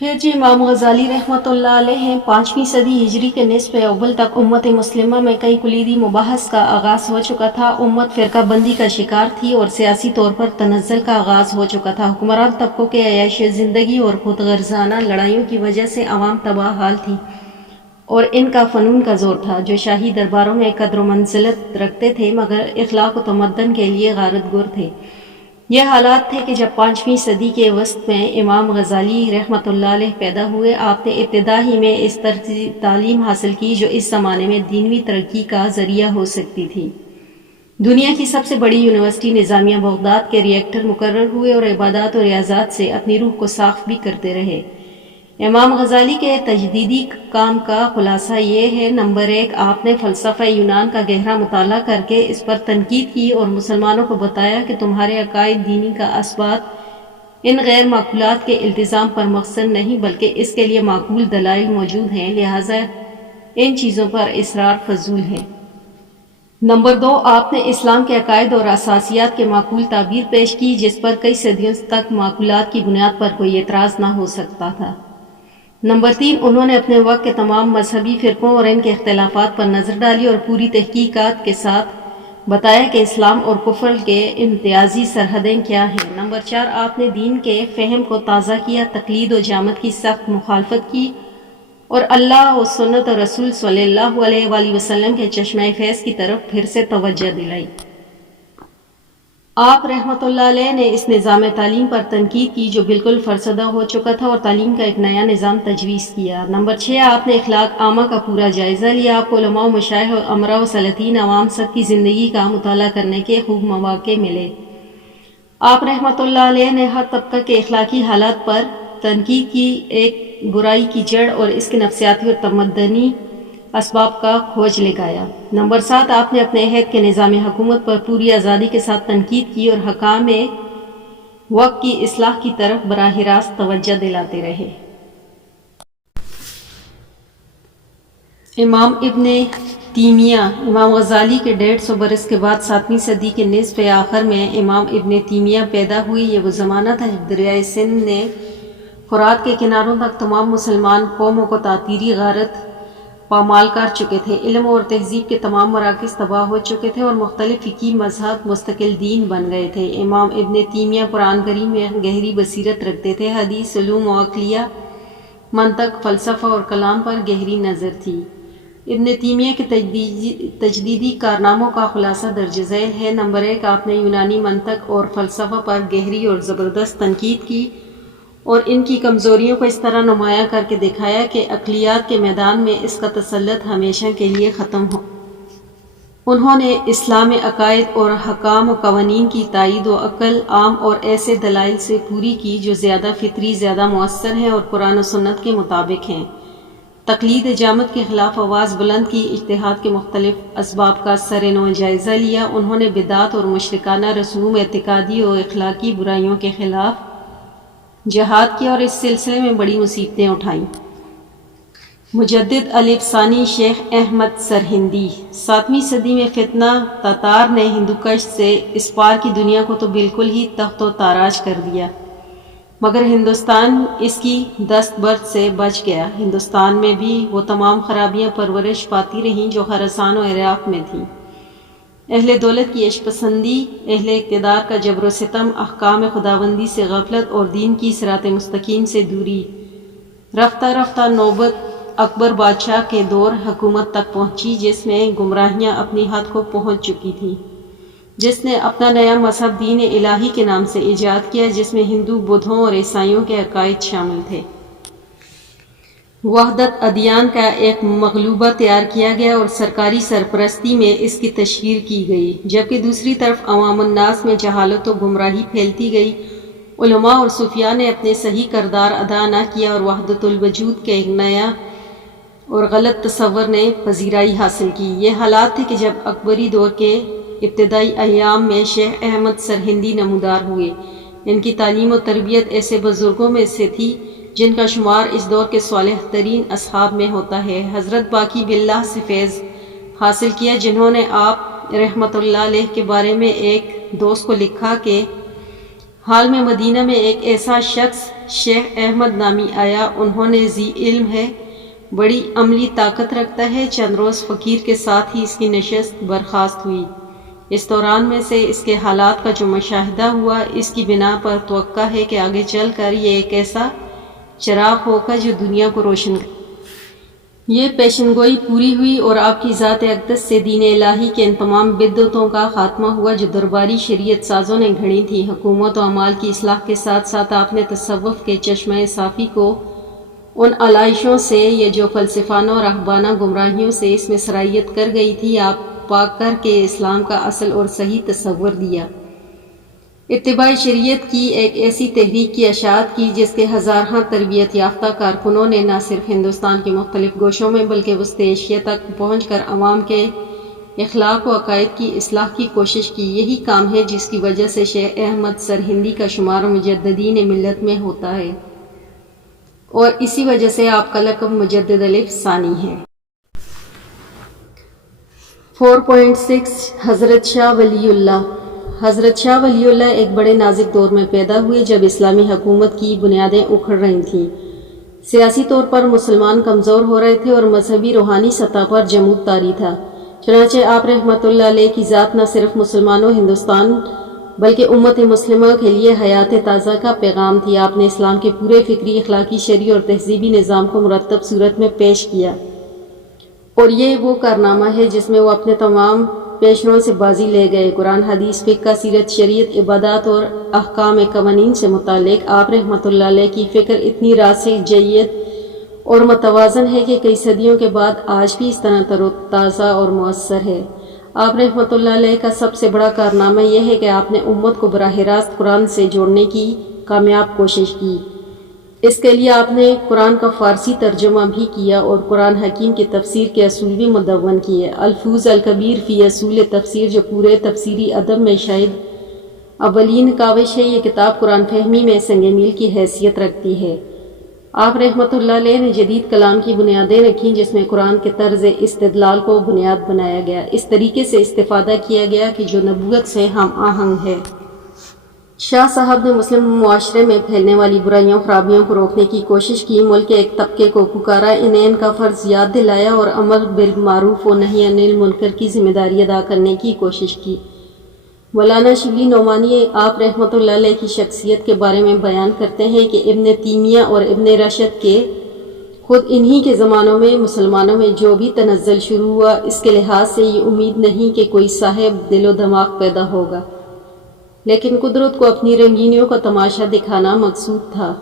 پھر جی امام غزالی رحمۃ اللہ علیہ 5ویں صدی ہجری کے نصف اول تک امت مسلمہ میں کئی کلیدی مباحث کا آغاز ہو چکا تھا۔ امت فرقہ بندی کا شکار تھی اور سیاسی طور پر تنزل کا آغاز ہو چکا تھا۔ حکمران طبقوں کے عیاش زندگی اور خود غرضانہ لڑائیوں کی وجہ سے عوام تباہ حال تھی اور ان کا فنون کا زور تھا، جو شاہی درباروں میں قدر و منزلت رکھتے تھے مگر اخلاق و تمدن کے لیے غارت گر تھے۔ یہ حالات تھے کہ جب 5ویں صدی کے وسط میں امام غزالی رحمۃ اللہ علیہ پیدا ہوئے۔ آپ نے ابتدا ہی میں اس طرز تعلیم حاصل کی جو اس زمانے میں دینوی ترقی کا ذریعہ ہو سکتی تھی۔ دنیا کی سب سے بڑی یونیورسٹی نظامیہ بغداد کے ریکٹر مقرر ہوئے اور عبادات و ریاضات سے اپنی روح کو صاف بھی کرتے رہے۔ امام غزالی کے تجدیدی کام کا خلاصہ یہ ہے: نمبر 1، آپ نے فلسفہ یونان کا گہرا مطالعہ کر کے اس پر تنقید کی اور مسلمانوں کو بتایا کہ تمہارے عقائد دینی کا اثبات ان غیر معقولات کے التزام پر مقصر نہیں بلکہ اس کے لیے معقول دلائل موجود ہیں، لہٰذا ان چیزوں پر اصرار فضول ہے۔ نمبر 2، آپ نے اسلام کے عقائد اور اساسیات کے معقول تعبیر پیش کی جس پر کئی صدیوں تک معقولات کی بنیاد پر کوئی اعتراض نہ ہو سکتا تھا۔ نمبر 3، انہوں نے اپنے وقت کے تمام مذہبی فرقوں اور ان کے اختلافات پر نظر ڈالی اور پوری تحقیقات کے ساتھ بتایا کہ اسلام اور کفر کے امتیازی سرحدیں کیا ہیں۔ نمبر 4، آپ نے دین کے فہم کو تازہ کیا، تقلید و جامت کی سخت مخالفت کی اور اللہ و سنت اور رسول صلی اللہ علیہ وآلہ وسلم کے چشمہ فیض کی طرف پھر سے توجہ دلائی۔ آپ رحمۃ اللہ علیہ نے اس نظام تعلیم پر تنقید کی جو بالکل فرسودہ ہو چکا تھا اور تعلیم کا ایک نیا نظام تجویز کیا۔ نمبر 6، آپ نے اخلاق عامہ کا پورا جائزہ لیا۔ آپ کو علماء و مشائخ اور امراء و سلاطین عوام سب کی زندگی کا مطالعہ کرنے کے خوب مواقع ملے۔ آپ رحمۃ اللہ علیہ نے ہر طبقہ کے اخلاقی حالات پر تنقید کی، ایک برائی کی جڑ اور اس کے نفسیاتی اور تمدنی اسباب کا کھوج لگایا۔ نمبر 7، آپ نے اپنے عہد کے نظام حکومت پر پوری آزادی کے ساتھ تنقید کی اور حکام وقت کی اصلاح کی طرف براہ راست توجہ دلاتے رہے۔ امام ابن تیمیہ امام غزالی کے 150 برس کے بعد 7ویں صدی کے نصف آخر میں امام ابن تیمیہ پیدا ہوئے۔ یہ وہ زمانہ تھا جب دریائے سندھ نے فرات کے کناروں تک تمام مسلمان قوموں کو تعطیری غارت پامال کر چکے تھے۔ علم اور تہذیب کے تمام مراکز تباہ ہو چکے تھے اور مختلف فقہی مذہب مستقل دین بن گئے تھے۔ امام ابن تیمیہ قرآن کریم میں گہری بصیرت رکھتے تھے، حدیث، علوم و عقلیہ، منطق، فلسفہ اور کلام پر گہری نظر تھی۔ ابن تیمیہ کے تجدیدی کارناموں کا خلاصہ درج ذیل ہے۔ نمبر 1، آپ نے یونانی منطق اور فلسفہ پر گہری اور زبردست تنقید کی اور ان کی کمزوریوں کو اس طرح نمایاں کر کے دکھایا کہ عقلیات کے میدان میں اس کا تسلط ہمیشہ کے لیے ختم ہو۔ انہوں نے اسلام عقائد اور حکام و قوانین کی تائید و عقل عام اور ایسے دلائل سے پوری کی جو زیادہ فطری، زیادہ مؤثر ہیں اور قرآن و سنت کے مطابق ہیں۔ تقلید جامت کے خلاف آواز بلند کی، اجتہاد کے مختلف اسباب کا سرِنو جائزہ لیا۔ انہوں نے بدعت اور مشرکانہ رسوم، اعتقادی و اخلاقی برائیوں کے خلاف جہاد کیا اور اس سلسلے میں بڑی مصیبتیں اٹھائیں۔ مجدد الف ثانی شیخ احمد سرہندی 7ویں صدی میں فتنہ تاتار نے ہندوکش سے اس پار کی دنیا کو تو بالکل ہی تخت و تاراج کر دیا، مگر ہندوستان اس کی دست برد سے بچ گیا۔ ہندوستان میں بھی وہ تمام خرابیاں پرورش پاتی رہیں جو خراسان و عراق میں تھیں۔ اہل دولت کی عیش پسندی، اہل اقتدار کا جبر و ستم، احکام خداوندی سے غفلت اور دین کی صراط مستقیم سے دوری، رفتہ رفتہ نوبت اکبر بادشاہ کے دور حکومت تک پہنچی جس میں گمراہیاں اپنی حد کو پہنچ چکی تھیں، جس نے اپنا نیا مذہب دین الہی کے نام سے ایجاد کیا جس میں ہندو، بدھوں اور عیسائیوں کے عقائد شامل تھے۔ وحدت ادیان کا ایک مغلوبہ تیار کیا گیا اور سرکاری سرپرستی میں اس کی تشہیر کی گئی، جبکہ دوسری طرف عوام الناس میں جہالت و گمراہی پھیلتی گئی۔ علماء اور صوفیاء نے اپنے صحیح کردار ادا نہ کیا اور وحدت الوجود کے ایک نیا اور غلط تصور نے پذیرائی حاصل کی۔ یہ حالات تھے کہ جب اکبری دور کے ابتدائی ایام میں شیخ احمد سرہندی نمودار ہوئے۔ ان کی تعلیم و تربیت ایسے بزرگوں میں سے تھی جن کا شمار اس دور کے صالح ترین اصحاب میں ہوتا ہے۔ حضرت باقی باللہ سے فیض حاصل کیا جنہوں نے آپ رحمۃ اللہ علیہ کے بارے میں ایک دوست کو لکھا کہ حال میں مدینہ میں ایک ایسا شخص شیخ احمد نامی آیا، انہوں نے ذی علم ہے، بڑی عملی طاقت رکھتا ہے۔ چند روز فقیر کے ساتھ ہی اس کی نشست برخاست ہوئی۔ اس دوران میں سے اس کے حالات کا جو مشاہدہ ہوا، اس کی بنا پر توقع ہے کہ آگے چل کر یہ ایک ایسا چراغ ہوگا جو دنیا کو روشن کرے۔ یہ پیشنگوئی پوری ہوئی اور آپ کی ذات اقدس سے دین الہی کے ان تمام بدعتوں کا خاتمہ ہوا جو درباری شریعت سازوں نے گھڑی تھی۔ حکومت و اعمال کی اصلاح کے ساتھ ساتھ آپ نے تصوف کے چشمہ صافی کو ان علائشوں سے، یہ جو فلسفانہ اور راہبانہ گمراہیوں سے اس میں سرایت کر گئی تھی، آپ پاک کر کے اسلام کا اصل اور صحیح تصور دیا۔ اتباع شریعت کی ایک ایسی تحریک کی اشاعت کی جس کے ہزارہا تربیت یافتہ کارکنوں نے نہ صرف ہندوستان کے مختلف گوشوں میں بلکہ وسط ایشیا تک پہنچ کر عوام کے اخلاق و عقائد کی اصلاح کی کوشش کی۔ یہی کام ہے جس کی وجہ سے شیخ احمد سرہندی کا شمار مجددین ملت میں ہوتا ہے، اور اسی وجہ سے آپ کا لقب مجدد الف ثانی ہے۔ 4.6 حضرت شاہ ولی اللہ۔ حضرت شاہ ولی اللہ ایک بڑے نازک دور میں پیدا ہوئے جب اسلامی حکومت کی بنیادیں اکھڑ رہی تھیں۔ سیاسی طور پر مسلمان کمزور ہو رہے تھے اور مذہبی روحانی سطح پر جمود طاری تھا۔ چنانچہ آپ رحمۃ اللہ علیہ کی ذات نہ صرف مسلمانوں ہندوستان بلکہ امت مسلمہ کے لیے حیات تازہ کا پیغام تھی۔ آپ نے اسلام کے پورے فکری، اخلاقی، شرعی اور تہذیبی نظام کو مرتب صورت میں پیش کیا، اور یہ وہ کارنامہ ہے جس میں وہ اپنے تمام پیشروں سے بازی لے گئے۔ قرآن، حدیث، فقہ، سیرت، شریعت، عبادات اور احکام قوانین سے متعلق آپ رحمۃ اللہ علیہ کی فکر اتنی راسخ، جید اور متوازن ہے کہ کئی صدیوں کے بعد آج بھی اس طرح تر و تازہ اور مؤثر ہے۔ آپ رحمۃ اللہ علیہ کا سب سے بڑا کارنامہ یہ ہے کہ آپ نے امت کو براہ راست قرآن سے جوڑنے کی کامیاب کوشش کی۔ اس کے لیے آپ نے قرآن کا فارسی ترجمہ بھی کیا اور قرآن حکیم کی تفسیر کے اصول بھی مدون کیے۔ الفوز الکبیر فی اصول تفسیر، جو پورے تفسیری ادب میں شاید اولین کاوش ہے، یہ کتاب قرآن فہمی میں سنگ میل کی حیثیت رکھتی ہے۔ آپ رحمۃ اللہ علیہ نے جدید کلام کی بنیادیں رکھیں جس میں قرآن کے طرز استدلال کو بنیاد بنایا گیا، اس طریقے سے استفادہ کیا گیا کہ جو نبوت سے ہم آہنگ ہے۔ شاہ صاحب نے مسلم معاشرے میں پھیلنے والی برائیوں خرابیوں کو روکنے کی کوشش کی، ملک کے ایک طبقے کو پکارا، انہیں ان کا فرض یاد دلایا اور امر بالمعروف و نہی عن المنکر کی ذمہ داری ادا کرنے کی کوشش کی۔ مولانا شبلی نعمانی آپ رحمۃ اللہ علیہ کی شخصیت کے بارے میں بیان کرتے ہیں کہ ابن تیمیہ اور ابن رشد کے خود انہی کے زمانوں میں مسلمانوں میں جو بھی تنزل شروع ہوا، اس کے لحاظ سے یہ امید نہیں کہ کوئی صاحب دل و دماغ پیدا ہوگا، لیکن قدرت کو اپنی رنگینیوں کا تماشا دکھانا مقصود تھا۔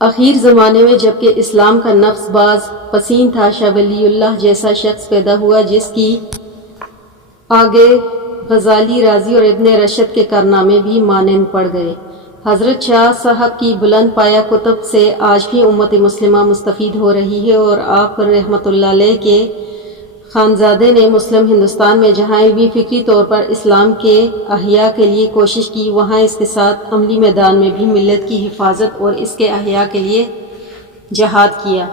اخیر زمانے میں جبکہ اسلام کا نفس باز پسین تھا، شاہ ولی اللہ جیسا شخص پیدا ہوا جس کی آگے غزالی، رازی اور ابن رشد کے کارنامے بھی مانند پڑ گئے۔ حضرت شاہ صاحب کی بلند پایہ کتب سے آج بھی امت مسلمہ مستفید ہو رہی ہے، اور آپ رحمۃ اللہ علیہ کے خانزادے نے مسلم ہندوستان میں جہاں علمی فکری طور پر اسلام کے احیاء کے لیے کوشش کی، وہاں اس کے ساتھ عملی میدان میں بھی ملت کی حفاظت اور اس کے احیاء کے لیے جہاد کیا۔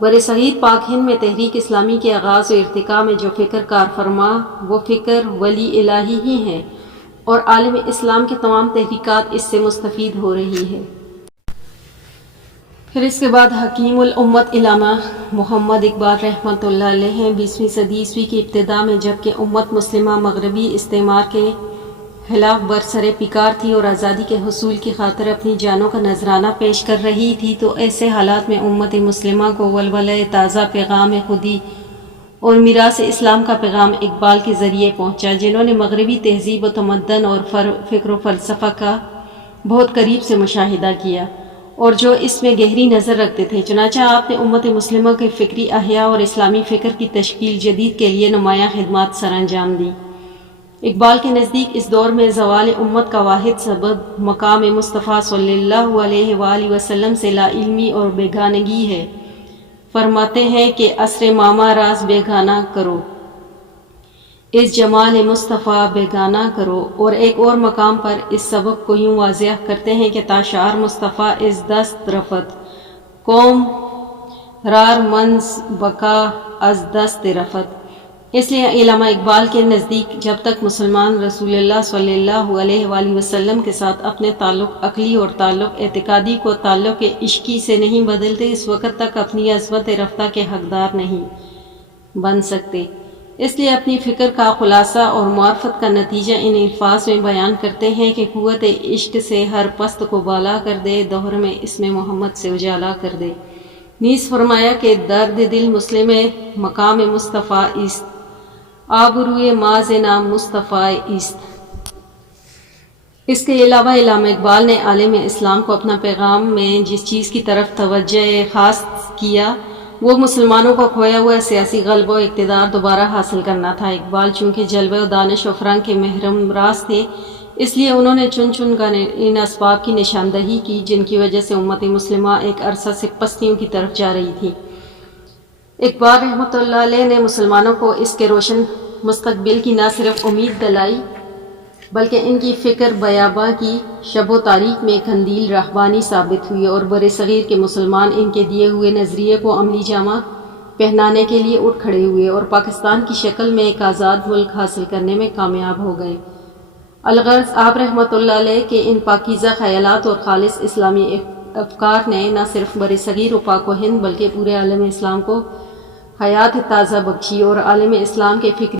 برصغیر پاک ہند میں تحریک اسلامی کے آغاز و ارتقاء میں جو فکر کار فرما، وہ فکر ولی الہی ہی ہے، اور عالم اسلام کی تمام تحریکات اس سے مستفید ہو رہی ہے۔ پھر اس کے بعد حکیم الامت علامہ محمد اقبال رحمۃ اللہ علیہ ہیں۔ 20ویں صدی عیسوی کی ابتدا میں جبکہ امت مسلمہ مغربی استعمار کے خلاف برسر پیکار تھی اور آزادی کے حصول کی خاطر اپنی جانوں کا نذرانہ پیش کر رہی تھی، تو ایسے حالات میں امت مسلمہ کو ولولہ تازہ پیغام خودی اور میراث اسلام کا پیغام اقبال کے ذریعے پہنچا، جنہوں نے مغربی تہذیب و تمدن اور فکر و فلسفہ کا بہت قریب سے مشاہدہ کیا اور جو اس میں گہری نظر رکھتے تھے۔ چنانچہ آپ نے امت مسلمہ کے فکری احیاء اور اسلامی فکر کی تشکیل جدید کے لیے نمایاں خدمات سر انجام دی۔ اقبال کے نزدیک اس دور میں زوال امت کا واحد سبب مقام مصطفیٰ صلی اللہ علیہ وآلہ وسلم سے لا علمی اور بیگانگی ہے۔ فرماتے ہیں کہ عصر ماما راز بیگانہ کرو، اس جمال مصطفیٰ بیگانہ کرو، اور ایک اور مقام پر اس سبب کو یوں واضح کرتے ہیں کہ تاشعار مصطفیٰ از دست رفت، قوم رار منز بقا از دست رفت۔ اس لیے علامہ اقبال کے نزدیک جب تک مسلمان رسول اللہ صلی اللہ علیہ وآلہ وسلم کے ساتھ اپنے تعلق عقلی اور تعلق اعتقادی کو تعلق عشقی سے نہیں بدلتے، اس وقت تک اپنی عظمت رفتہ کے حقدار نہیں بن سکتے۔ اس لیے اپنی فکر کا خلاصہ اور معرفت کا نتیجہ ان الفاظ میں بیان کرتے ہیں کہ قوت عشق سے ہر پست کو بالا کر دے، دہر میں اسم محمد سے اجالا کر دے۔ نیز فرمایا کہ درد دل مسلم مقام مصطفیٰ است، آبروئے ماز نام مصطفیٰ است۔ اس کے علاوہ علامہ اقبال نے عالم اسلام کو اپنا پیغام میں جس چیز کی طرف توجہ خاص کیا وہ مسلمانوں کو کھویا ہوا سیاسی غلبہ و اقتدار دوبارہ حاصل کرنا تھا۔ اقبال چونکہ جلوہ و دانش و فرنگ کے محرم راز تھے، اس لیے انہوں نے چن چن کر ان اسباب کی نشاندہی کی جن کی وجہ سے امت مسلمہ ایک عرصہ سے پستیوں کی طرف جا رہی تھی۔ اقبال رحمۃ اللہ علیہ نے مسلمانوں کو اس کے روشن مستقبل کی نہ صرف امید دلائی بلکہ ان کی فکر بیاباں کی شب و تاریک میں قندیل راہبانی ثابت ہوئی، اور بر صغیر کے مسلمان ان کے دیے ہوئے نظریے کو عملی جامہ پہنانے کے لیے اٹھ کھڑے ہوئے اور پاکستان کی شکل میں ایک آزاد ملک حاصل کرنے میں کامیاب ہو گئے۔ الغرض آپ رحمۃ اللہ علیہ کے ان پاکیزہ خیالات اور خالص اسلامی افکار نے نہ صرف بر صغیر و پاک و ہند بلکہ پورے عالم اسلام کو حیات تازہ بخشی اور عالم اسلام کے فکری